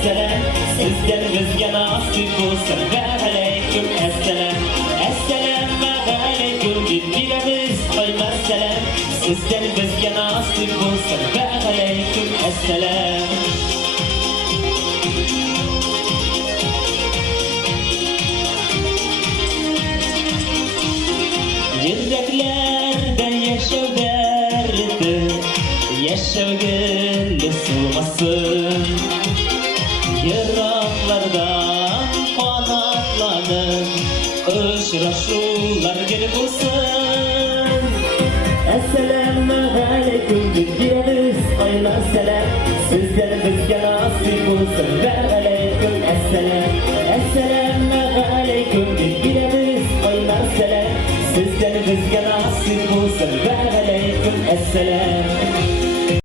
assalam. Sizden bizga nasib bo'lsin. Va alaykum assalam. Assalomu alaykum deb beramiz qo'ymasalam. Sizden bizga nasib bo'lsin. Va alaykum assalam. Yüreklerden yaşav derdi, yaşav gülü soğumasın. Yıraklardan kanatlanıp uçraşular gelip olsun. Esselamu aleyküm diyemiz aylar selam. Sizden bizge nasip olsun. Ve aleyküm esselam. Esselamu aleyküm diyemiz aylar selam. Sizden bizge nasip olsun. Ve aleyküm esselam.